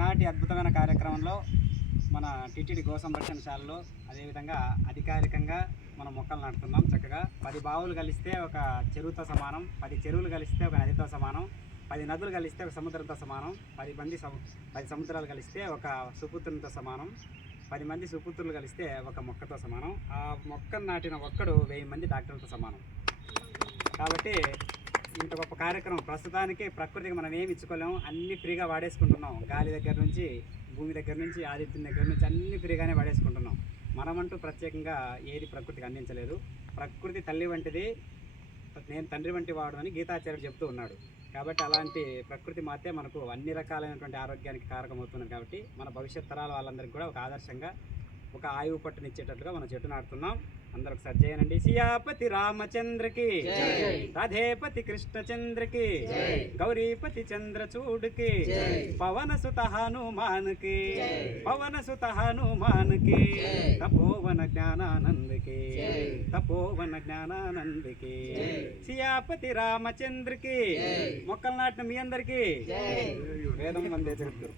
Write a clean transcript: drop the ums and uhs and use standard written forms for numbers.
ఈనాటి అద్భుతమైన కార్యక్రమంలో మన టీటీడీ గో సంరక్షణశాలలో అదేవిధంగా అధికారికంగా మనం మొక్కలు నాటుతున్నాం. చక్కగా 10 బావులు కలిస్తే ఒక చెరువుతో సమానం, 10 చెరువులు కలిస్తే ఒక నదితో సమానం, 10 నదులు కలిస్తే ఒక సముద్రంతో సమానం, 10 సముద్రాలు కలిస్తే ఒక సుపుత్రునితో సమానం, 10 మంది సుపుత్రులు కలిస్తే ఒక మొక్కతో సమానం. ఆ మొక్కను నాటిన ఒక్కడు 1000 మంది డాక్టర్లతో సమానం. కాబట్టి ఇంత గొప్ప కార్యక్రమం. ప్రస్తుతానికి ప్రకృతికి మనం ఏమి ఇచ్చుకోలేము, అన్నీ ఫ్రీగా వాడేసుకుంటున్నాం. గాలి దగ్గర నుంచి, భూమి దగ్గర నుంచి, ఆదిత్యం దగ్గర నుంచి అన్నీ ఫ్రీగానే వాడేసుకుంటున్నాం. మనమంటూ ప్రత్యేకంగా ఏది ప్రకృతికి అందించలేదు. ప్రకృతి తల్లి వంటిది, నేను తండ్రి వంటి వాడు అని గీతాచార్యుడు చెప్తూ ఉన్నాడు. కాబట్టి అలాంటి ప్రకృతి మాతే మనకు అన్ని రకాలైనటువంటి ఆరోగ్యానికి కారకమవుతున్నది. కాబట్టి మన భవిష్యత్ తరాల వాళ్ళందరికీ కూడా ఒక ఆదర్శంగా, ఒక ఆయువు పట్టునిచ్చేటట్లుగా మనం చెట్టు నాటుతున్నాం. అందరూ ఒకసారి చేయనండి. సియాపతి రామచంద్రకి, రాధేపతి కృష్ణచంద్రకి, గౌరీపతి చంద్రచూడుకి, పవన సుత హనుమాన్కి, పవన సుత హనుమాన్కి, తపోవన జ్ఞానానందకి, తపోవన జ్ఞానానందకి, సియాపతి రామచంద్రకి. మొక్కలు నాటిన మీ అందరికీ వేదం వందే జగద్గురు.